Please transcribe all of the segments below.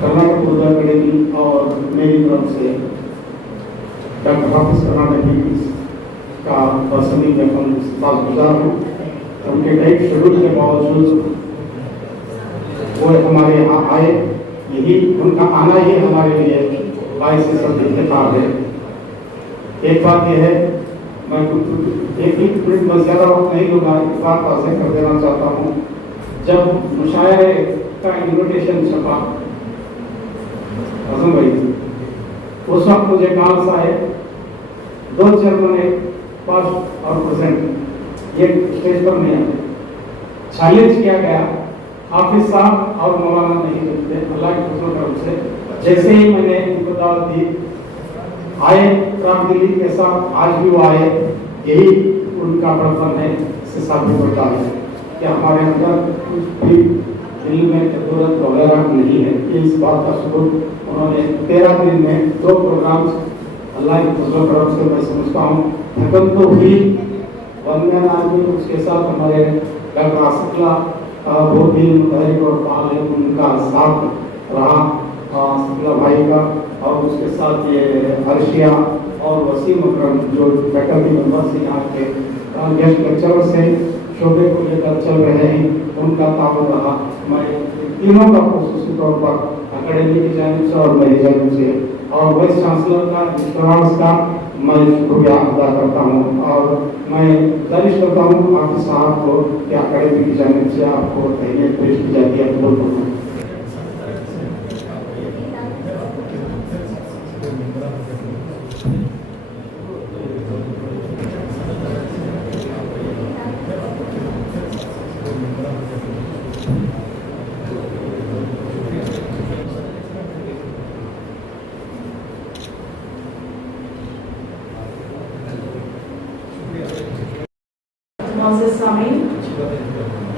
Karnataka Urdu academy और मेरी तरफ से डॉक्टर हाफिज कर्नाटक का पर्सनली मैं शुक्रगुजार हूँ। उनके टाइट शेड्यूल के बावजूद वो हमारे यहाँ आए, यही उनका आना ही हमारे लिए बाईस इत्तेफाक है। एक बात यह है, मैं एक ही मिनट में ज़्यादा वक्त नहीं लूँगा, एक बात वाज़ेह कर देना चाहता हूँ। जब मुशायरे का इन्विटेशन छपा आज़म भाई, उस वक्त मुझे कॉल्स आए, 2 चेयरमैन फर्स्ट और प्रेजेंट ये स्टेज पर नहीं आए। चैलेंज किया गया, हाफिज साहब और मौलाना नहीं मिलते, अल्लाह के फजल करम से जैसे ही मैंने उनको दावत दी, आए प्राण दिली के साथ, आज भी वो आए। यही उनका बड़पन है, इससे साबित होता है कि हमारे अंदर कुछ भी दिल में जरूरत वगैरह नहीं है। इस बात का सबूत उन्होंने 13 दिन में 2 प्रोग्राम अल्लाह के फजल करम से मैं समझता हूँ। थकन तो हुई, वंदन आदमी उसके साथ हमारे डॉक्टर आसिफला बहुत ही मुतहरिक और फाल है, उनका साथ रहा शुक्ला भाई का, और उसके साथ ये अर्शिया और वसीम अकरम जो फैकल्टी मेंबर्स यहाँ के गेस्ट लेक्चरर्स हैं, शोबे को लेकर चल रहे हैं, उनका ताउन रहा। मैं तीनों का खुसूसी तौर पर अकेडमी की जानिब से और मेरी जानिब से और वाइस चांसलर का, रजिस्ट्रार्स का मैं शुक्रिया अदा करता हूँ। और मैं गुजारिश करता हूँ आप साहब को कि अकेडमी की जानिब से आपको तहनीत पेश की जाती है। बोल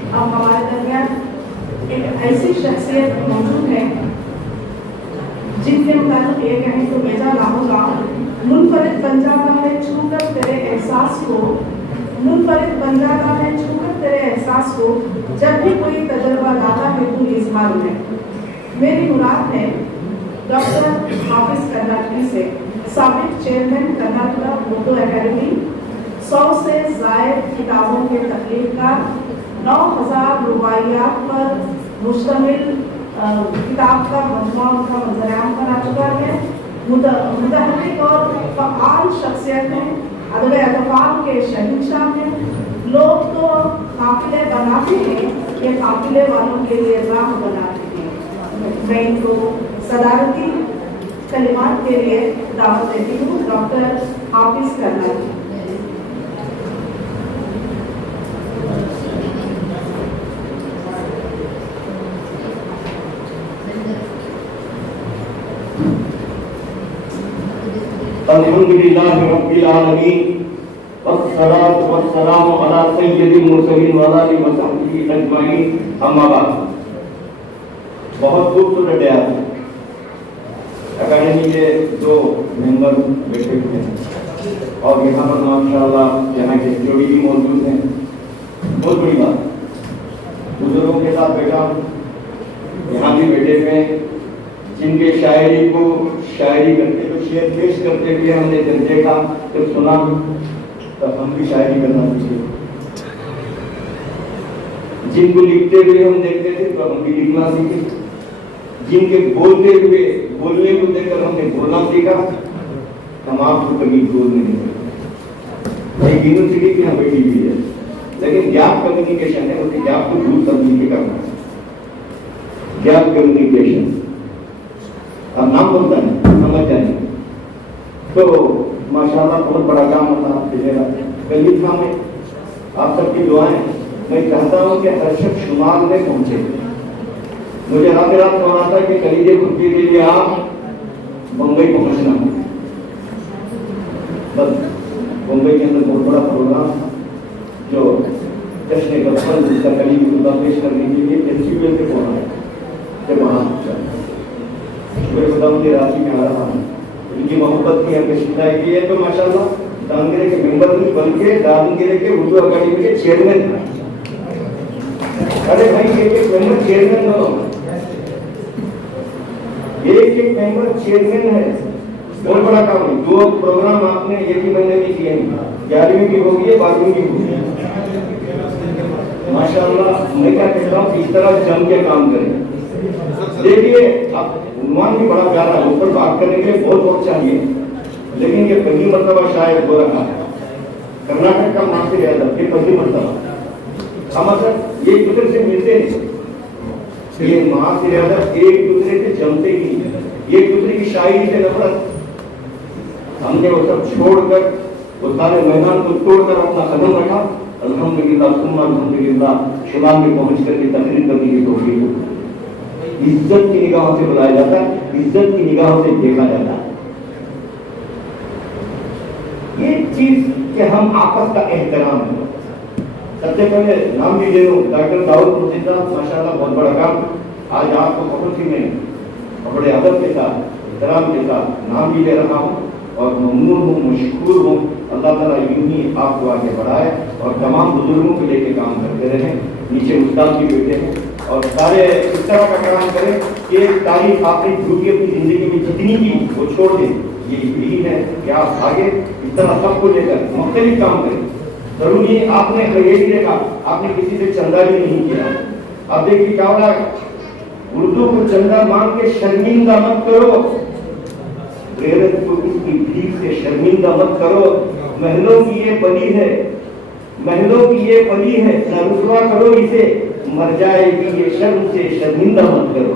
अब हमारे दरमियान एक ऐसी शख्सियत मौजूद है जिनके मुताबिक ये कहें तो बेजा ना होगा। मुनफरिद बन जाता है छूकर तेरे एहसास को, मुनफरिद बन जाता है छूकर तेरे एहसास को, जब भी कोई तजर्बा लाता है तू इजहार में। मेरी मुराद है डॉक्टर हाफिज कर्नाटकी से, साबिक चेयरमैन कर्नाटक उर्दू अकेडमी, 100 से ज़ायद किताबों के तख्लीक़कार, 9000 रुबाइयात पर मुश्तमिल किताब का मजमूआ उनका मंजर-ए-आम बना चुका है। मुतहर्रिक और फ़आल शख्सियत हैं, अदब-ए-अतफ़ाल के शहंशाह हैं। लोग तो काफ़िले बनाते हैं, ये काफ़िले वालों के लिए राह बनाते हैं। मैं इनको सदारती कलिमात के लिए दावत देती हूँ। डॉक्टर हाफिज कर्नाटकी। अल्हम्दुलिल्लाहि रब्बिल आलमीन वस्सलातु वस्सलामु अला सय्यिदिल मुरसलीन व अला आलिहि व सहबिहि अजमाइन, अम्मा बाद। बहुत खूबसूरत है अकेडमी के 2 मेंबर बैठे हुए हैं और यहाँ पर माशाअल्लाह यहाँ के जोड़ी भी मौजूद हैं। बहुत बड़ी बात, बुजुर्गों के साथ बैठा यहाँ भी बैठे हुए, जिनके शायरी को शायरी करते हुए, शेर पेश करते हुए हमने जब देखा, जब सुना, तो हम भी शायरी करना चाहिए। जिनको लिखते हुए हम देखते थे तो हम भी लिखना सीखे, जिनके बोलते हुए बोलने को देखकर हमने बोलना सीखा। हम आपको कभी बोल नहीं सकते, यूनिवर्सिटी की यहाँ बैठी हुई है, लेकिन गैप कम्युनिकेशन है, उसके गैप को दूर करने के करना है। गैप कम्युनिकेशन अब नाम बोलता है, समझ जाए तो माशाल्लाह बहुत बड़ा काम होता है पिछले गली था में। आप सबकी दुआएं, मैं चाहता हूँ कि हर शख्स शुमार में पहुंचे। मुझे रात फोन आता कि खरीदे खुर्दी के लिए आप मुंबई पहुंचना। बस मुंबई के अंदर बहुत बड़ा प्रोग्राम जो जश्न गफर जिसका करीब पेश करने के लिए एनसीयूएल से फोन आया जब वहाँ मेरे खुदाम की राशि में आ रहा हूँ। उनकी मोहब्बत की हमें शिकायत की है तो माशाल्लाह दानगिरे के मेंबर नहीं बल्कि दानगिरे के उर्दू अकेडमी के चेयरमैन। अरे भाई ये मेंबर चेयरमैन हो, एक एक मेंबर चेयरमैन है, बहुत बड़ा काम है। जो प्रोग्राम आपने एक ही महीने में किए हैं, 11वीं की होगी, 12वीं की होगी, माशाअल्लाह। मैं क्या कहता हूँ, इस तरह जम के काम करें। देखिए, अब उन्वान भी बड़ा प्यारा है, ऊपर बात करने के लिए बहुत चाहिए, लेकिन ये पहली मरतबा शायद हो रहा है कर्नाटक का मास्टर यादव, ये पहली मरतबा हम मतलब एक दूसरे से मिलते नहीं। ये महासिर यादव एक दूसरे से जमते ही, एक दूसरे की शायरी से नफरत, हमने वो सब छोड़कर, वो सारे मैदान को तोड़कर अपना कदम रखा। अल्हम्दुलिल्लाह सुम्मा अल्हम्दुलिल्लाह, शुमार में पहुंच करके तकरीर करने की तौफीक हुई। इज्जत की निगाहों से बुलाया जाता है, इज्जत की निगाहों से देखा जाता है। ये चीज कि हम आपस का एहतराम है। सबसे पहले नाम भी ले लूं, डॉक्टर दाऊद मुर्शिद साहब, माशाल्लाह बहुत बड़ा काम। आज आपको बहुत ही मैं बड़े अदब के साथ, एहतराम के साथ नाम भी ले रहा हूँ और ममनून हूँ, मशकूर हूँ। अल्लाह ताला यूं ही आपको आगे बढ़ाए और तमाम बुजुर्गों को लेके काम करते रहें। नीचे उस्ताद भी बैठे हैं और सारे इस तरह का काम करें कि एक तारीफ आपने झूठी अपनी जिंदगी में जितनी की वो छोड़ दें। ये यही है कि आप आगे इस तरह सबको लेकर मुख्तलिफ काम करें। जरूरी आपने ये भी देखा, आपने किसी से चंदा भी नहीं किया। अब देखिए क्या हो रहा है, उर्दू को चंदा मांग के शर्मिंदा मत करो, प्रेरक को इसकी भीख से शर्मिंदा मत करो। महलों की ये बली है, महलों की ये बली है, न रुसवा करो इसे, मर जाएगी ये शर्म से, शर्मिंदा मत करो।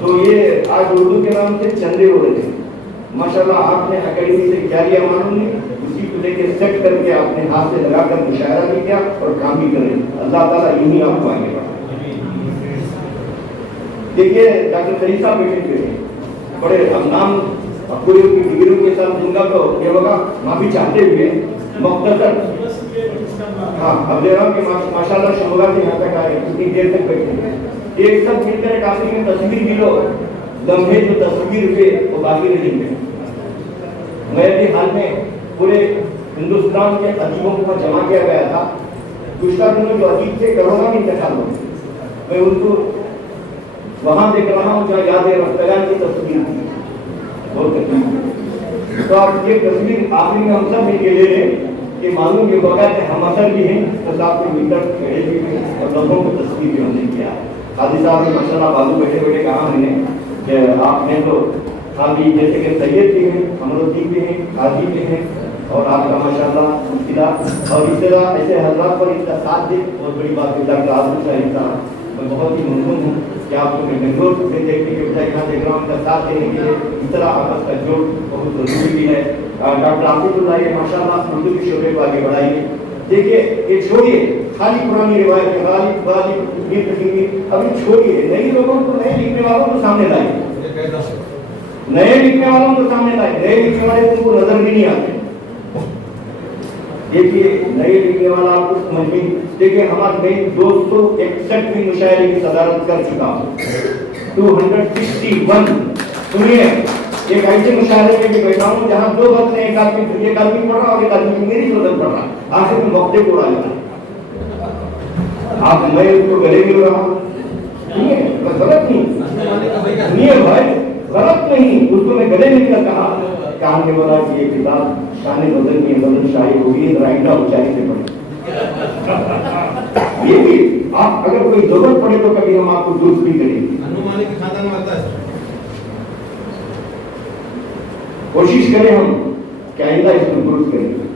तो ये आज उर्दू के नाम से चंदे हो रहे हैं। माशाल्लाह आपने अकेडमी से क्या लिया मालूम नहीं, उसी को लेके सेट करके आपने हाथ से लगाकर मुशायरा भी किया और काम भी करें। अल्लाह ताला यूं आपको आगे बढ़ाए। देखिए डॉक्टर खलील साहब बैठे हुए हैं, बड़े अब नाम पूरी डिग्रियों के साथ दूंगा तो ये होगा, माफी चाहते हुए मुख्तसर, हाँ अब दे रहा हूँ कि माशाल्लाह शोभा से यहाँ तक आए, कितनी देर तक बैठे। एक सब मिलकर एक आखिरी में तस्वीर भी लो, लम्हे जो तस्वीर हुए वो बाकी नहीं हुए। मैं भी हाल में पूरे हिंदुस्तान के अदीबों को जमा किया गया था। दूसरा दिन जो अदीब थे करोड़ों के इंतकाल हो, मैं उनको वहां देख रहा हूँ जहाँ याद रफ्तार की तस्वीर थी, बहुत तकलीफ। तो आप ये तस्वीर आखिरी में हम सब मिलकर ले लें कि मालूम ये होगा कि हम असर भी हैं तो साथ में मीटर खड़े भी हैं और लोगों को तस्वीर भी हमने किया। हाजी साहब ने माशाल्लाह बाजू बैठे बैठे कहा मैंने कि आपने तो हाजी जैसे कि सैयद भी हैं, अमरुद्दीन भी हैं, हाजी भी हैं और आपका माशाल्लाह मुफ्तिदा और इस तरह ऐसे हजरात पर इतना साथ दे, बहुत बड़ी बात है। डॉक्टर आजम साहिब साहब, मैं बहुत ही ममनून हूँ कि आपको मैं बेंगलोर से देखने के बजाय यहाँ देख रहा हूँ, इनका साथ देने के लिए इस तरह आपस का जोड़ बहुत जरूरी भी है। डॉक्टर आसिफुल्लाह ये माशाल्लाह उर्दू के शोबे को आगे बढ़ाइए। देखिए ये छोड़िए खाली पुरानी रिवायत अभी छोड़िए, नए लोगों को, नए लिखने वालों को सामने लाइए, नए लिखने वालों को सामने लाइए। नए लिखने वाले तुमको नजर भी नहीं आते। देखिए नए लिखने वाला आपको समझ में, देखिए हमारे मैं 261 मुशायरे की सदारत कर चुका हूँ, 261। सुनिए एक ऐसे मुशायरे में भी बैठा हूँ जहाँ दो वक्त ने एक आदमी पढ़ रहा और एक आदमी मेरी जरूरत पढ़ रहा, आखिर में मौके को उड़ा लेना। आप मैं उसको गले मिल रहा हूँ, गलत नहीं, सुनिए भाई गलत नहीं, उसको मैं गले मिलकर कहा काम ने बोला कि ये किताब शान बदल की बदल शाही होगी, राइंडा ऊंचाई से पढ़े। ये भी आप अगर कोई जरूरत पड़े तो कभी हम आपको दुरुस्त भी करेंगे। अनुमानिक खानदान में आता है। कोशिश करें हम कि आइंदा इसमें दुरुस्त करेंगे।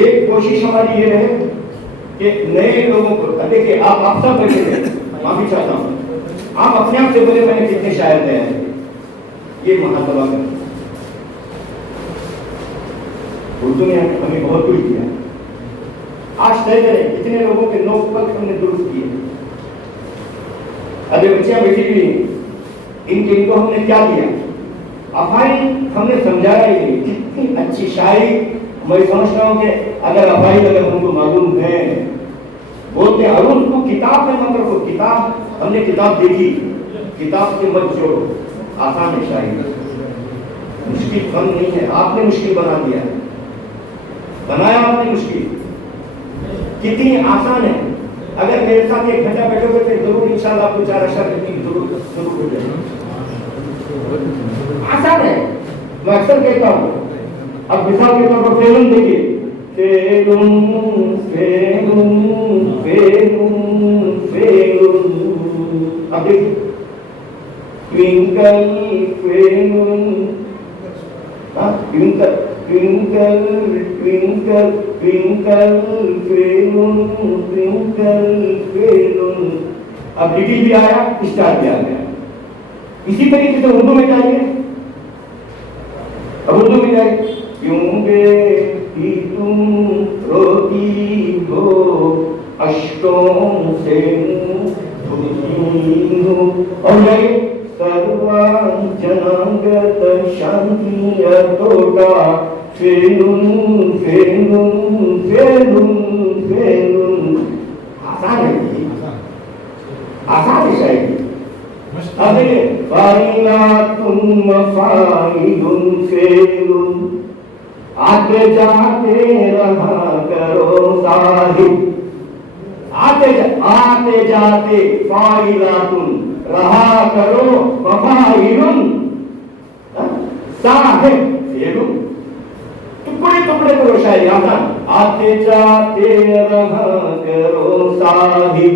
एक कोशिश हमारी ये है कि नए लोगों को, देखिए आप सब बैठे थे, माफी चाहता हूँ, आप अपने आप से बोले मैंने कितने शायर तैयार हैं, ये महासभा में उर्दू में हमें बहुत कुछ किया। आज तय करें कितने लोगों के नोक पर हमने दुरुस्त किए। अरे बच्चियां बैठी हुई इनको हमने क्या दिया, अफाइल हमने समझाया ही, कितनी अच्छी शायरी। मैं समझता हूँ कि अगर अफाइल अगर हमको मालूम है बोलते हैं, और उसको किताब में मत रखो, किताब हमने किताब देखी, किताब से मत जोड़ो। आसान है शायरी, मुश्किल फन नहीं है, आपने मुश्किल बना दिया, बनाया आपने मुश्किल। कितनी आसान है। अगर मेरे साथ एक घंटा बैठोगे तो जरूर इंशाल्लाह आपको 4 अक्षर लिखने की जरूर हो जाएगी। आसान है, मैं अक्सर कहता हूँ। अब मिसाल के तौर पर फेलून देखिए, फेलून फेलून फेलून फेलून। अब देखिए ट्विंकल फेलून, ट्विंकल ट्विंकल ट्विंकल ट्विंकल फेलून ट्विंकल फेलून। अब लिटिल भी आया, स्टार भी आ गया। इसी तरीके से उर्दू में जाइए, अब उर्दू में जाइए, क्यों बेटी तुम रोती हो अश्कों से धुली हो। और जाइए सर्वांजनागत शांति अतोटा फेलून फेलून फेलून फेलून। आसान है जी, आसान है शायद। अब देखिए फाइलातुन फाइलुन फेलुन, आते जाते रहा करो साहिब। आते जाते फाइलातुन, रहा करो फाइलुन साहिब फेलुन। टुकड़े टुकड़े करो शायद आसान। आते जाते रहा करो साहिब,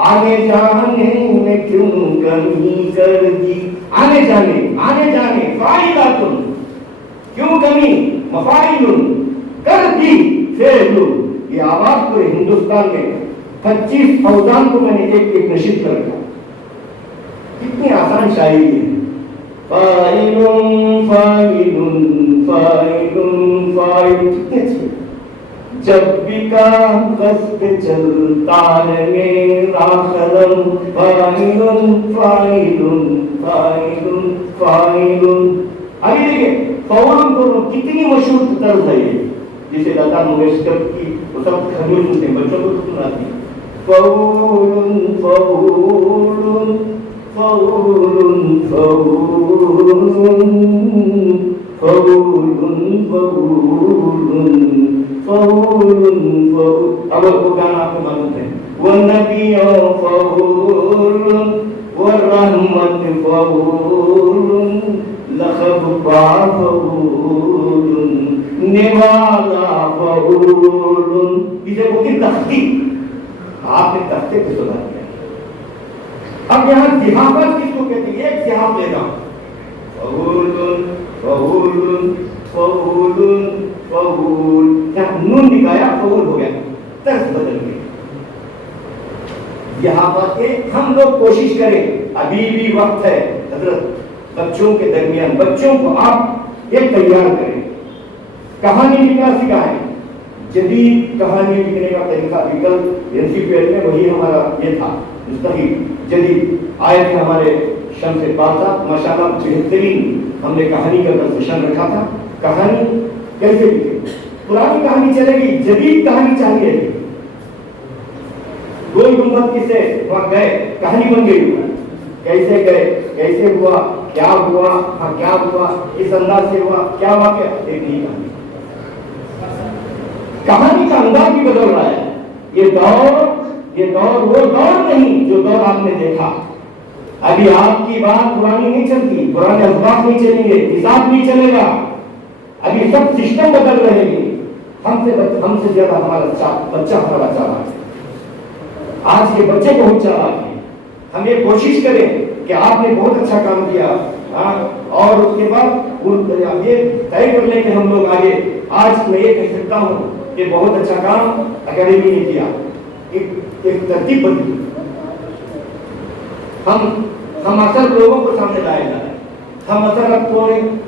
आने जाने में क्यों कमी कर दी। आने जाने फाइलातुन, क्यों कमी मफाइलुन कर दी फेलुन। ये आवाज पूरे हिंदुस्तान में 25 फौजान को मैंने एक एक नशीद कर रखा। कितनी आसान शायरी है। फाइलुन फाइलुन फाइलुन फाइलुन, कितनी अच्छी। जब भी कागज पे चलता है मेरा कलम, फाइलुन फाइलुन फाइलुन फाइलुन। अभी देखिए फौरन को कितनी मशहूर तर्ज है ये, जिसे लता मंगेशकर की वो सब खबरें सुनते हैं, बच्चों को तो सुनाती है। फौरन फौरन फौरन फौरन फौरन फौरन फौरन। अब वो गाना आपको मालूम है, वो नबियों फौरन वो रहमत फौरन लखब पा फौरन निवाला फौरन। इसे बोलती तख्ती, आपने तख्ते पे सुना दिया। अब यहाँ जिहाफत किसको कहती है? एक जिहाफ ले जाओ, फौरन फौरन फौरन फौल, यहाँ नून निकाया फौल हो गया, तर्ज बदल गई। यहाँ पर हम लोग कोशिश करें, अभी भी वक्त है हजरत, बच्चों के दरमियान बच्चों को आप एक तैयार करें, कहानी लिखना सिखाएं। जदीद कहानी लिखने का तरीका विकल्प एनसीपीएल में वही हमारा ये था, मुस्तकील जदीद आए थे हमारे शम्स पासा, माशाल्लाह बेहतरीन हमने कहानी का सेशन रखा था। कहानी कैसे लिखे? पुरानी कहानी चलेगी, जदीद कहानी चाहिए। गोल गुंबद किसे वहां गए, कहानी बन गई। कैसे गए, कैसे हुआ, क्या हुआ, हाँ क्या हुआ, किस अंदाज से हुआ, क्या वाकया, एक नई कहानी। कहानी का अंदाज भी बदल रहा है। ये दौर वो दौर नहीं जो दौर आपने देखा। अभी आपकी बात पुरानी नहीं चलती, पुराने अखबार नहीं चलेंगे, हिसाब नहीं चलेगा। अभी सब सिस्टम बदल रहे हैं। हमसे ज्यादा हमारा बच्चा हमारा चालाक है। आज के बच्चे बहुत चालाक हैं। हम ये कोशिश करें कि आपने बहुत अच्छा काम किया, और उसके बाद ये तय कर लें कि हम लोग आगे। आज मैं ये कह सकता हूँ कि बहुत अच्छा काम अकेडमी ने किया, एक तरतीब बनी। हम असल लोगों को सामने लाए जा रहे हैं। हम असल अब तो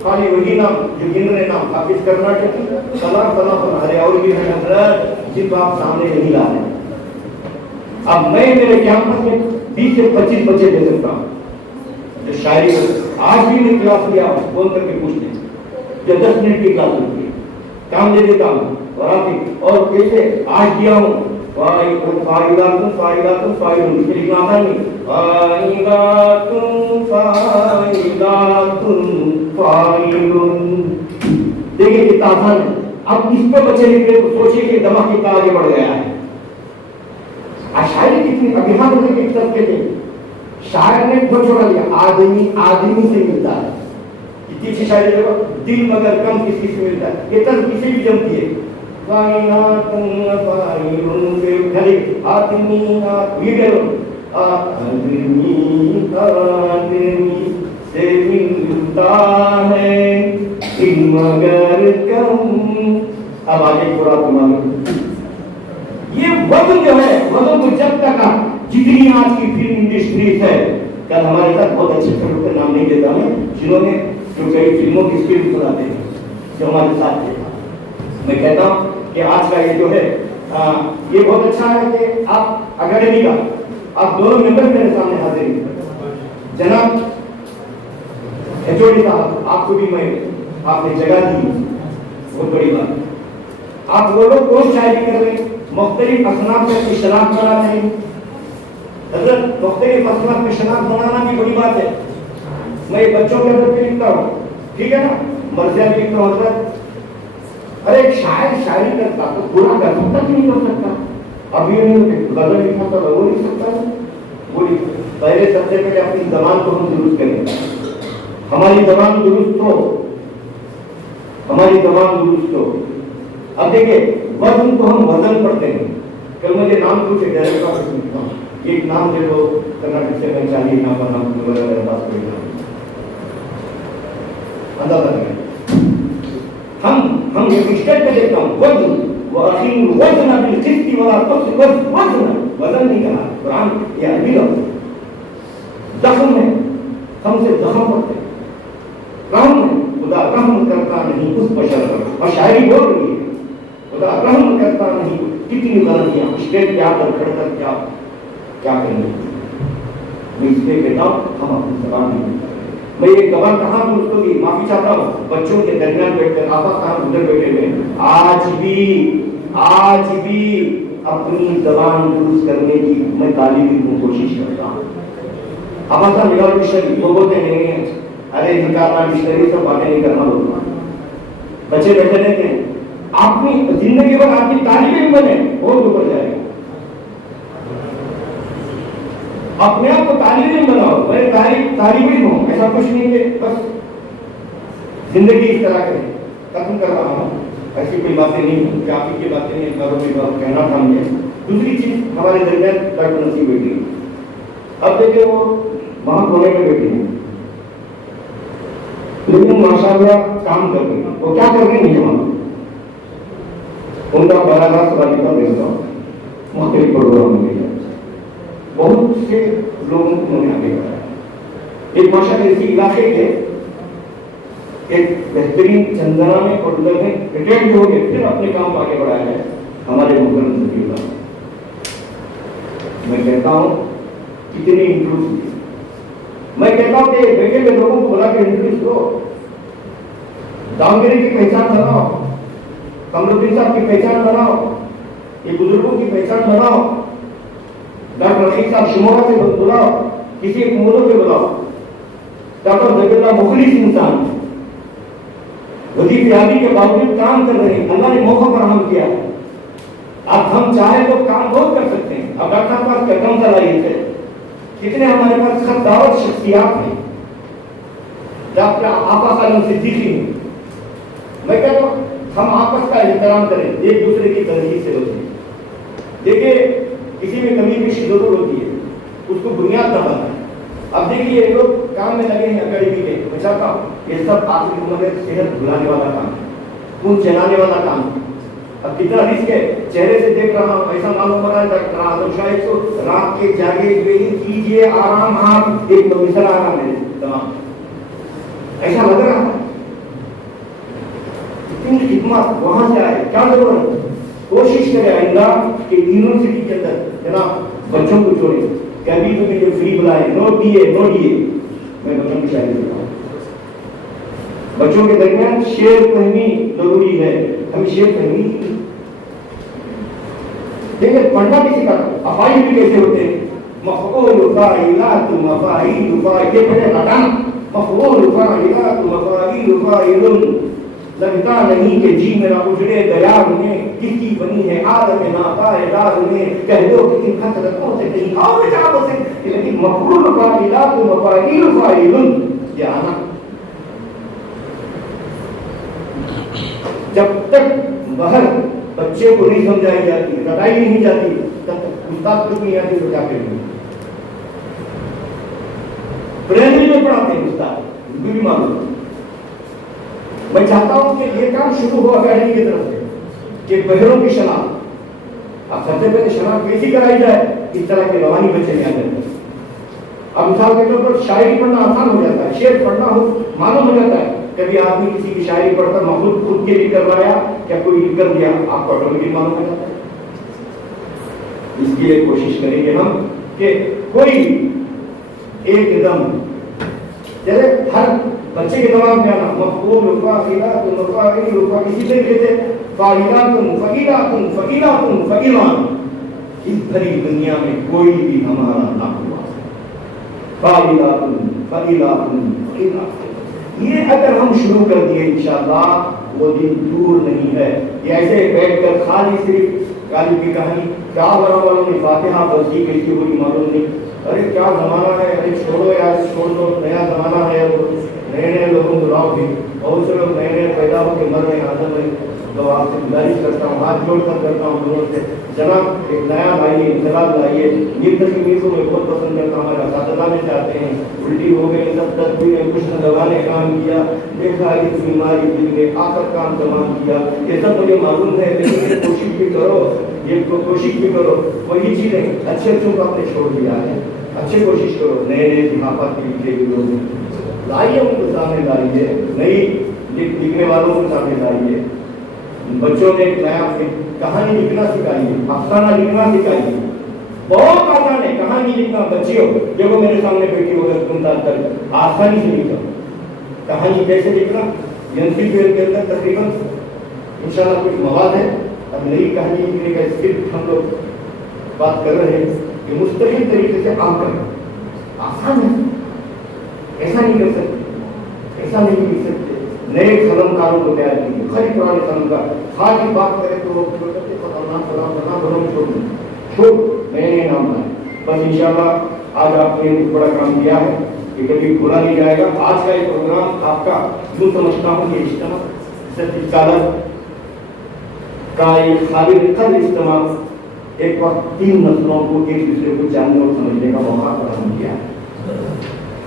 खाली वही नाम जोगिंद्र नाम हाफिज कर्नाटक सलाह बना रहे और भी जिनको आप सामने नहीं ला रहे। अब मैं मेरे कैंपस में 20 से 25 बच्चे दे सकता हूँ जो शायरी आज भी मैं क्लास लिया फोन करके पूछ लें, जो 10 मिनट की क्लास होती है, काम दे देता हूँ और कैसे आज दिया हूँ फाइलातुन फाइलातुन फाइलुन, इसके लिखना आसान नहीं, फाइलातुन फाइलातुन फाइलुन। देखिए कितना आसान है। اب اس پہ بچے نکلے تو سوچیے کہ دماغ کتنا آگے بڑھ گیا ہے. شاعری کتنی ابھیان ہونے کے طبقے تھے. شاعر نے خود چھوڑا دیا آدمی آدمی سے ملتا ہے. کتنی اچھی شاعری ہے. دل مگر کم کسی سے ملتا ہے. یہ طرز کسی بھی جمتی ہے. کائنات فائرون کے گھڑے آدمی یہ کہو آدمی آدمی سے ملتا ہے دل مگر کم. اب آگے پورا تمہارا یہ وزن جو ہے وزن کو جب تک جتنی آج کی فلم انڈسٹریز ہے. کل ہمارے ساتھ بہت اچھے فلم کا نام نہیں دیتا میں جنہوں نے جو کئی فلموں کی اسکرپٹ بناتے ہیں جو ہمارے ساتھ تھے. میں کہتا ہوں کہ آج کا یہ جو ہے یہ بہت اچھا ہے کہ آپ اکیڈمی کا آپ دونوں ممبر میرے سامنے حاضر ہیں. جناب ایچ.او.ڈی صاحب آپ کو بھی میں آپ نے جگہ دی بہت بڑی بات. آپ وہ لوگ کون شاعری کر رہے ہیں مختلف اصناف میں شناخت بنا رہے ہیں. حضرت مختلف اصناف میں شناخت بنانا بھی بڑی بات ہے. میں بچوں کے اندر بھی لکھتا ہوں ٹھیک ہے نا مرثیہ بھی لکھتا ہوں. حضرت ارے ایک شاعر شاعری کرتا تو پورا کر سکتا کہ نہیں کر سکتا. ابھی غزل لکھا تھا وہ لکھ سکتا ہے وہ لکھ. پہلے سب سے پہلے اپنی زبان کو ہم درست کریں. ہماری زبان درست ہو ہماری زبان درست ہو. اب دیکھیں وزن کو ہم وزن پڑھتے ہیں. کل مجھے نام پوچھے ڈائریکٹر ایک نام دے دو کرناٹک سے میں چاہیے یہاں پر نام میرے پاس کوئی نام اندازہ کریں. ہم یہ اسٹیٹ پہ دیکھتا ہوں وزن وَأَقِيمُوا الْوَزْنَ بِالْقِسْطِ وَلَا تُخْسِرُوا وَزْنًا. وزن نہیں کہا قرآن یہ عربی لفظ. زخم ہے ہم سے زخم پڑتے ہیں. رحم ہے خدا رحم کرتا نہیں اس بشر پر. اور شاعری بول رہی ہے خدا رحم کرتا نہیں. کتنی غلطیاں اسٹیٹ پہ آ کر کھڑ کر کیا کریں گے. میں اس لیے کہتا ہوں ہم اپنی زبان نہیں. میں یہ گواہ کہاں دوستوں کی معافی چاہتا ہوں بچوں کے درمیان بیٹھ کر آپا کہاں ادھر بیٹھے ہوئے آج بھی اپنی زبان درست کرنے کی میں تعلیمی کوشش کرتا ہوں. آپ ایسا ملا مشتری وہ بولتے ہیں ارے نکالنا مشتری سب باتیں نہیں کرنا بولتا. بچے بیٹھے رہتے ہیں اپنی زندگی بھر آپ کی تعلیم بنے بہت اوپر جائے گا. اپنے آپ کو تعلیم بناؤ. میں تعلیم ہوں ایسا کچھ نہیں کہ بس زندگی اس طرح کرے ختم کر رہا ہوں. ایسی کوئی باتیں نہیں ہیں کہ آپ کی باتیں نہیں بات کہنا تھا مجھے. دوسری چیز ہمارے درمیان ڈاکٹر نصیب بیٹھی. اب دیکھیں وہ وہاں کونے میں بیٹھی ہیں لیکن ماشاء اللہ کام کر رہے ہیں. وہ کیا کر رہے ہیں وہاں ان کا براہ سوالی کا دیکھتا ہوں مختلف پروگرام میں بہت سے لوگوں کو انہوں نے آگے بڑھایا. ایک ماشاء اللہ اسی علاقے کے ایک بہترین چندنا میں پروڈکٹر میں ریٹائر ہو گئے پھر اپنے کام کو آگے بڑھایا ہے ہمارے محترم ذکی اللہ. میں کہتا ہوں کتنے انٹرویوز دیے. میں کہتا ہوں کہ بیٹے میں لوگوں کو بلا کے انٹرویوز دو. دامگیری کی پہچان بناؤ. کمرالدین صاحب کی پہچان بناؤ. یہ بزرگوں کی پہچان بناؤ. ڈاکٹر رفیق صاحب شمولا سے بلاؤ. کسی مولوں سے بلاؤ. ڈاکٹر زبیر اللہ مخلص انسان وظیفے عالی کے باوجود کام کر رہے ہیں. اللہ نے موقع فراہم کیا ہے. اب ہم چاہیں تو کام بہت کر سکتے ہیں. اب ڈاکٹر صاحب پاس کم صلاحیت ہے. کتنے ہمارے پاس خطاوت شخصیات ہیں. ڈاکٹر آقا سالم صدیقی ہیں. میں کہتا ہوں ہم آپس کا احترام کریں ایک دوسرے کی تنظیم سے ہوتی ہے. دیکھیے کسی میں کمی پیشی ضرور ہوتی ہے اس کو بنیاد نہ بنائیں. اب دیکھیے یہ لوگ کام میں لگے ہیں اکیڈمی کے. میں چاہتا ہوں یہ سب آپ کی عمر میں صحت بھلانے والا کام ہے خون چلانے والا کام ہے. اب کتنا رسک ہے. چہرے سے دیکھ رہا ہوں ایسا معلوم ہو رہا ہے ڈاکٹر اعظم شاہ کو رات کے جاگے ہوئے کیجیے آرام. آپ ایک مثال آرام ہے تمام ایسا لگ رہا ہے. اتنی خدمات وہاں سے آئے کیا ضرورت. کوشش کرے آئندہ کہ یونیورسٹی کے اندر جناب بچوں کو چھوڑے کبھی تو مجھے فری بلائے. نو دیے میں بچوں کی شاعری کرتا ہوں. بچوں کے درمیان شعر فہمی ضروری ہے. ہم شعر فہمی دیکھیں پڑھنا بھی سکھاتا. افعال بھی کیسے ہوتے ہیں. مفعول فاعلات مفاعیل فاعل یہ پڑھے لگانا. مفعول فاعلات مفاعیل فاعل लगता नहीं कि जी मेरा उजड़े गया उन्हें किसकी बनी है आदम नापायदार उन्हें कह दो कि इन हसरतों से कहीं और जाओ से लेकिन मफरूल फाइलात मफाइल फाइलुन ये आना जब तक बहर बच्चे को नहीं समझाई जाती रटाई नहीं जाती तब तक उस्ताद कुछ नहीं आती तो क्या करेंगे प्राइमरी में पढ़ाते हैं उस्ताद भी मालूम। मैं चाहता हूं कि ये काम शुरू हो अकेडमी की तरफ से कि बहरों की शनाख्त अब सबसे पहले शनाख्त कैसी कराई जाए इस तरह के रवानी बच्चे में आ जाते हैं। अब मिसाल के तौर पर शायरी पढ़ना आसान हो जाता है शेर पढ़ना हो मालूम हो जाता है कभी आदमी किसी की शायरी पढ़कर मखलूक खुद के लिए करवाया क्या कोई लिख कर दिया आपको ऑटोमेटिक मालूम हो जाता है। इसके लिए कोशिश करेंगे हम कि कोई एकदम जैसे हर बच्चे के दिमाग में आना मफूल फाइलातुन मफाइल इसी तरीके से फाइलातुन फईलातुन फईलातुन फईलान इस भरी दुनिया में कोई भी हमारा ना हुआ फाइलातुन फईलातुन फईलातुन ये अगर हम शुरू कर दिए इंशाअल्लाह वो दिन दूर नहीं है। ये ऐसे बैठकर खाली सिर्फ गालिब की कहानी क्या बना वालों ने फातिहा बसी कैसी बुरी मालूम नहीं अरे क्या जमाना है अरे छोड़ो यार छोड़ दो नया जमाना है नए नए लोगों को लाओ भी बहुत से लोग नए नए पैदा होकर मर रहे हैं आदम में तो आपसे गुजारिश करता हूँ हाथ जोड़कर करता हूँ लोगों से जनाब एक नया लाइए इंतजार लाइए नींद की नींद को मैं बहुत पसंद करता हूँ हमारे साथदा में चाहते हैं उल्टी हो गई सब तस्वीरें कुछ न दवा ने काम किया देखा इस बीमारी दिल ने आकर काम तमाम किया ये सब मुझे मालूम है लेकिन कोशिश भी करो ये कोशिश भी करो वही चीज़ें अच्छे अच्छों को आपने छोड़ दिया है अच्छे कोशिश करो नए नए सिफाफत के लिखे लोग लाइए उनको सामने लाइए नई लिखने वालों को सामने लाइए बच्चों ने एक नया कहानी लिखना सिखाइए अफसाना लिखना सिखाइए बहुत आसान है कहानी लिखना बच्चियों देखो मेरे सामने बैठी होकर तुम कर आसानी से लिखो कहानी कैसे लिखना एनसीपीएल के अंदर तकरीबन इंशाल्लाह कुछ मवाद है अब नई कहानी लिखने का स्क्रिप्ट हम लोग बात कर रहे हैं कि मुस्तकिल तरीके से काम करना आसान है ऐसा नहीं कर सकते ऐसा नहीं लिख सकते नए कलमकारों को तैयार कीजिए खाली पुराने कलमकार खास की बात करें तो छोड़ नए नाम लाए बस इंशाल्लाह आज आपने बड़ा काम किया है ये कभी भूला नहीं जाएगा। आज का ये प्रोग्राम आपका यूं समझता हूँ कि इज्तिमा सत्तालर का एक खाली कल इज्तिमा एक वक्त तीन नस्लों को एक दूसरे को जानने और समझने का मौका प्रदान किया है।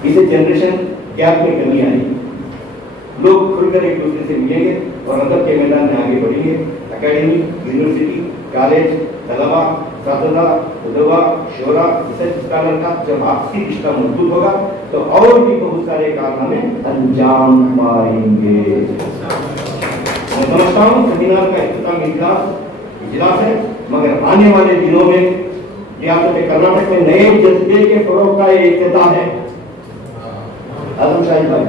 इसे जनरेशन गैप में कमी आई लोग खुलकर एक दूसरे से मिलेंगे और अदब के मैदान में आगे बढ़ेंगे। एकेडमी यूनिवर्सिटी कॉलेज तलबा साथदा उदवा शोरा रिसर्च स्कॉलर का जब आपसी रिश्ता मजबूत होगा तो और भी बहुत सारे कारनामे अंजाम पाएंगे। मैं समझता हूँ सेमिनार का इख्तिताम इजलास है मगर आने वाले दिनों में रियासत कर्नाटक में नए जज्बे के फरोग का ये इख्तिताम है। आजम शाही भाई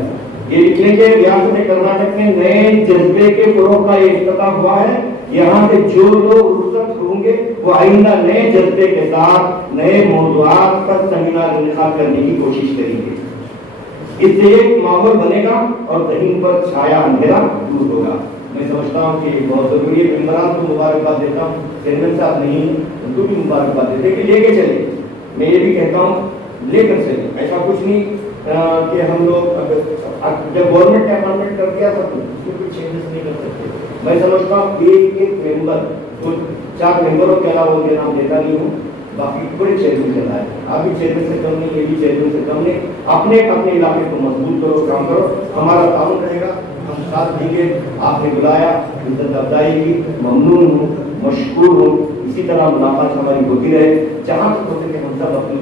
ये लिखने के रियासत कर्नाटक में नए जज्बे के फरोग का ये इख्तिताम हुआ है। यहाँ से जो लोग रुखसत होंगे वो आइंदा नए जज्बे के साथ नए मौजूआत पर सेमिनार इंतखाब करने की कोशिश करेंगे। इससे एक माहौल बनेगा और कहीं पर छाया अंधेरा दूर होगा। मैं समझता हूँ कि बहुत जरूरी है। मेम्बरान को मुबारकबाद देता हूँ चेयरमैन साहब नहीं उनको भी मुबारकबाद देते कि लेके चले। मैं ये भी कहता हूँ लेकर चले ऐसा कुछ नहीं कि हम लोग जब गवर्नमेंट ने अपॉइंटमेंट कर दिया था तो उसमें कोई चेंजेस नहीं कर सकते। मैं समझता हूँ एक एक मेंबर तो 4 मेंबरों के अलावा उनके नाम देता नहीं हूँ बाकी पूरे चेयरमैन चल रहा है। आप भी चेयरमैन से कम नहीं ये भी चेयरमैन से कम नहीं अपने अपने इलाके को मजबूत करो काम करो हमारा ताउन रहेगा हम साथ देंगे। आपने बुलाया इज्जत अफजाई की ममनून हूँ मशकूर हूँ। इसी तरह मुलाकात हमारी होती रहे जहाँ तक हो सके हम सब अपनी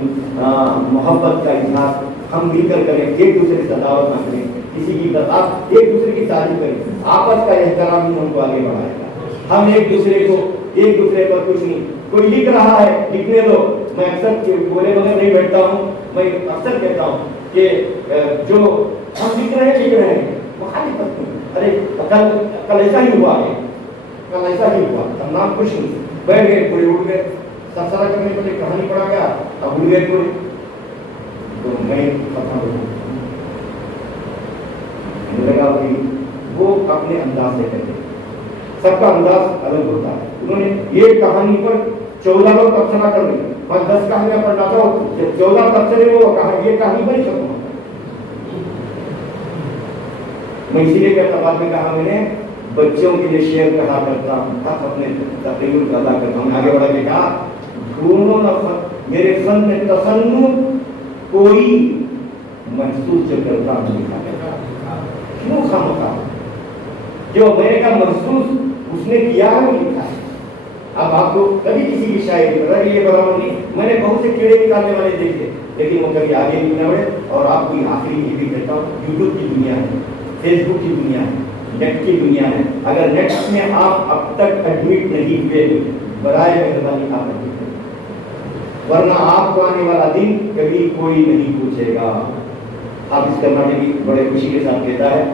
मोहब्बत का इजहार हम मिलकर करें एक दूसरे की सदावत ना करें किसी की आप एक दूसरे की तारीफ करें आपस का एहतराम ही हमको आगे बढ़ाएगा। हम एक दूसरे पर कुछ नहीं कोई लिख रहा है लिखने दो। मैं अक्सर बोले बगैर नहीं बैठता हूँ मैं अक्सर कहता हूँ कि जो हम लिख रहे हैं वो खाली पत्नी अरे कल ऐसा ही हुआ है कल ऐसा ही हुआ तब नाम कुछ नहीं बैठ गए पूरे उठ गए सफसरा करने के लिए कहानी पढ़ा गया अब उड़ गए पूरे तो मैं पता लगा कि وہ اپنے انداز سے کرتے ہیں. سب کا انداز الگ ہوتا ہے. انہوں نے یہ کہانی پر 14 لوگ تبصرہ کر رہے ہیں. بس 10 کہانیاں پڑھنا تھا, 14 تبصرے میں وہ کہا یہ کہانی پر ہی ختم ہوتا ہے. میں اسی لیے کہتا بعد میں کہا میں نے بچوں کے لیے شعر کہا کرتا ہوں, خط اپنے تقریر کو ادا کرتا ہوں. آگے بڑھ کے کہا ڈھونڈو نہ میرے فن میں تصنع کوئی محسوس جو کرتا ہوں کیوں خامخواہ جو میں نے کہا محسوس اس نے کیا ہے لکھا ہے. اب آپ کو کبھی کسی کی شاعری پر یہ برابر نہیں, میں نے بہت سے کیڑے نکالنے والے دیکھے لیکن وہ کبھی آگے نہیں نہ بڑھے. اور آپ کو آخری یہ بھی کہتا ہوں, یوٹیوب کی دنیا ہے, فیس بک کی دنیا ہے, نیٹ کی دنیا ہے. اگر نیٹ میں آپ اب تک ایڈمٹ نہیں ہوئے برائے مہربانی آپ ایڈمٹ کریں, ورنہ آپ کو آنے والا دن کبھی کوئی نہیں پوچھے گا. آپ اس کرناٹکی بڑے خوشی کے ساتھ کہتا ہے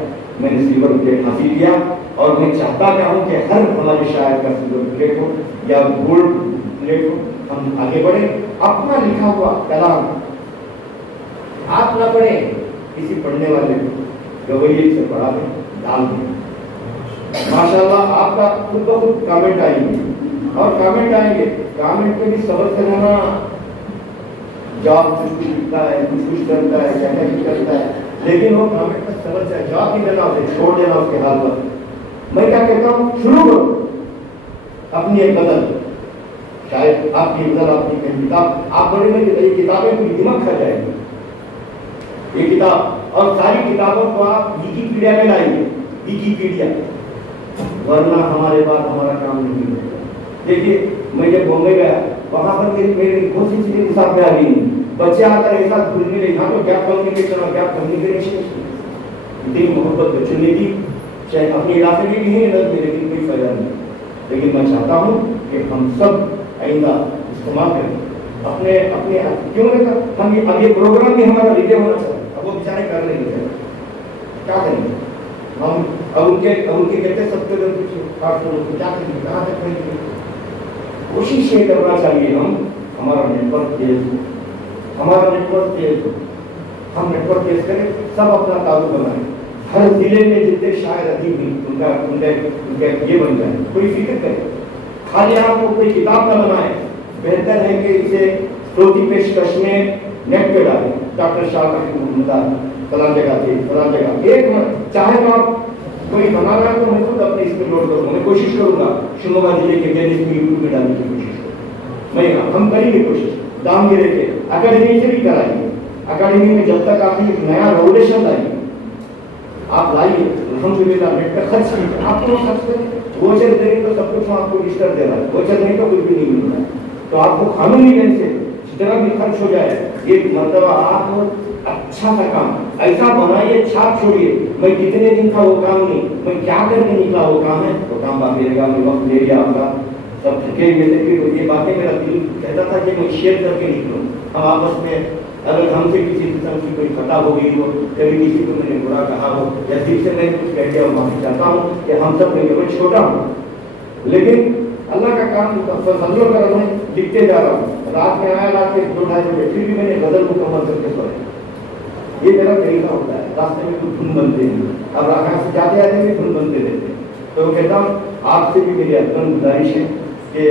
میں نے سلور پلیٹ حاصل کیا اور میں چاہتا کیا ہوں کہ ہر ہمارے شاعر کا سلور پلیٹ ہو یا گولڈ پلیٹ ہو. ہم آگے بڑھیں, اپنا لکھا ہوا کلام آپ نہ پڑھیں, کسی پڑھنے والے گویے سے پڑھا دیں, ڈال دیں. ماشاءاللہ آپ کا خود بخود کامنٹ آئیں گے اور کامنٹ آئیں گے. کامنٹ پہ بھی صبر سے رہنا. جاب کچھ لکھتا ہے, کچھ کرتا ہے, کیا کچھ کرتا ہے, لیکن وہ کامنٹ پر صبر سے جواب نہیں دینا, اسے چھوڑ دینا اس کے حال پر. میں کیا کہتا ہوں, شروع کرو اپنی ایک غزل, شاید آپ کی غزل, آپ کی کتاب آپ پڑھیں گے کہ یہ کتابیں کوئی دماغ کھا جائے گی. یہ کتاب اور ساری کتابوں کو آپ ویکیپیڈیا میں لائیے, ویکیپیڈیا, ورنہ ہمارے پاس ہمارا کام نہیں ہوگا. دیکھیے میں جب بامبے گیا وہاں پر میری بہت سی چیزیں حساب میں آ گئی. بچے آ کر ایسا بھولنے لگے, یہاں تو کیا کمیونیکیشن اور کیا کمیونیکیشن, اتنی محبت بچوں نے دی, چاہے اپنے علاقے میں بھی ہے لیکن کوئی فائدہ نہیں. لیکن میں چاہتا ہوں کہ ہم سب آئندہ استعمال کریں اپنے اپنے کیوں نہیں, ہم اب یہ پروگرام بھی ہمارا ریڈیو ہونا چاہیے. اب وہ بیچارے کر رہے ہیں, کیا کریں گے ہم, اب ان کے کہتے سب کے کیا کریں گے, کہاں تک کریں گے. کوشش یہ کرنا چاہیے ہم, ہمارا نیٹ ورک تیز ہو, ہمارا نیٹ ورک تیز ہو, ہم نیٹ ورک تیز کریں, سب اپنا تعلق بنائیں. ہر ضلع میں جتنے شاعر ادیب ہیں ان کا یہ بن جائے, کوئی فکر کرے. خالی آپ کو کوئی کتاب نہ بنائیں, بہتر ہے کہ اسے صوتی پیشکش میں نیٹ پہ ڈالیں. ڈاکٹر شاہ کا فلاں جگہ تھی, فلاں جگہ, ایک منٹ چاہے تو آپ کوئی بنا رہا ہے تو میں خود اپنے اس پہ نوٹ کروں, میں کوشش کروں گا شموگا ضلع کے میں یوٹیوب میں ڈالنے کی کوشش کروں. میں ہم کریں گے کوشش, دامگیرے کے اکیڈمی سے بھی کرائیے. اکیڈمی میں جب تک آپ ایک نیا ریولیوشن لائیے, آپ لائیے الحمدللہ, نیٹ پہ خرچ کیجیے. آپ کو خرچ کریں, ووچر دیں گے تو سب کچھ آپ کو رجسٹر دے رہا ہے, ووچر نہیں تو کچھ بھی نہیں مل رہا ہے. تو آپ کو قانونی ڈھنگ سے جتنا بھی خرچ ہو جائے ایک مرتبہ آپ اچھا سا کام ایسا بنائیے, چھاپ چھوڑیے. میں کتنے دن تھا وہ کام نہیں, میں کیا کرنے نکلا وہ کام ہے, وہ کام باقی رہے گا. میں وقت لے لیا آپ کا, سب تھکے ہوئے تھے, پھر یہ باتیں میرا دل کہتا تھا کہ میں شیئر کر کے نکلوں. ہم آپس میں اگر ہم سے کسی قسم کی کوئی خطا ہو گئی ہو, کبھی کسی کو میں نے برا کہا ہو یا دل سے میں کچھ کہہ کے معافی چاہتا ہوں کہ ہم سب میں میں چھوٹا ہوں, لیکن اللہ کا کام فضل و کرم ہے, لکھتے جا رہا ہوں. رات میں آیا رات کے 2-2:30 بجے, پھر بھی میں نے غزل مکمل کر کے سویا. یہ میرا طریقہ ہوتا ہے. راستے میں کچھ دھن بنتے ہیں, اب راہ سے جاتے آتے بھی دھن بنتے رہتے ہیں. تو وہ کہتا ہوں آپ سے بھی میری اپن گزارش ہے کہ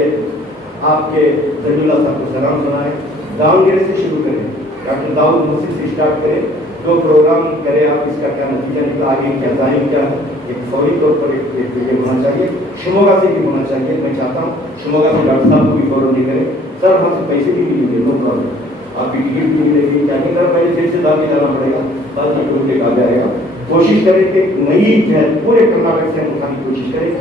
آپ کے زنی اللہ صاحب کو سلام سنائیں. داؤنگیرے سے شروع کریں, ڈاکٹر داؤد محسن سے اسٹارٹ کریں, جو پروگرام کریں آپ, اس کا کیا نتیجہ نکلا, آگے کیا تعلیم کیا ہے, ایک فوری طور پر ایک یہ ہونا چاہیے. شموگا سے بھی ہونا چاہیے. میں چاہتا ہوں شموگا سے ڈاکٹر صاحب کو بھی فوراً نہیں کریں. سر ہم سے پیسے بھی نہیں ملیں گے, نو پرابلم, آپ کی ٹکٹ بھی ملے گی, کیا نہیں کرنا, پہلے جیل سے داخل جانا پڑے گا, بعد میں ٹکٹ آ جائے گا. کوشش کریں کہ نئی جو ہے پورے کرناٹک سے اٹھانے کی کوشش کریں.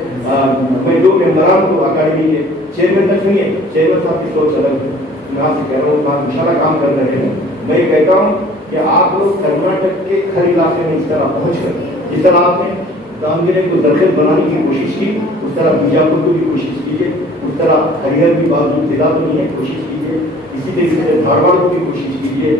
میں جو ممبران کو اکیڈمی کے چیئرمین تک سنیے, چیئرمین صاحب کی سوچ الگ ہے, یہاں سے کہہ رہا ہوں ان شاء اللہ کام کر رہے ہیں. میں کہتا ہوں کہ آپ لوگ کرناٹک کے ہر علاقے میں اس طرح پہنچ کر, جس طرح آپ نے دامگیرے کو درخت بنانے کی کوشش کی, اس طرح بیجاپور کو بھی کوشش کیجیے, اس طرح ہریہر بھی بازو ضلع تو نہیں ہے, کوشش کیجیے. اسی طریقے سے دھارواڑ کو بھی کوشش کیجیے.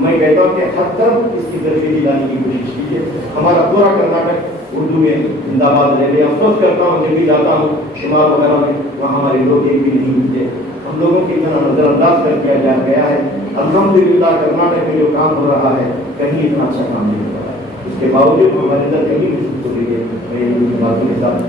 میں کہتا ہوں کہ ہر طرف اس کی درخت لانے کی کوشش کیجیے. ہمارا پورا کرناٹک اردو میں زندہ باد رہے. میں افسوس کرتا ہوں جب بھی جاتا ہوں شمال وغیرہ میں, وہاں ہمارے لوگ ایک بھی نہیں ملتے. ہم لوگوں کی اتنا نظر انداز کر دیا گیا ہے. الحمدللہ کرناٹک میں جو کام ہو رہا ہے کہیں اتنا اچھا کام نہیں ہو رہا ہے. اس کے باوجود ہمارے اندر کہیں تو دیکھیے میں ان باتوں کے ساتھ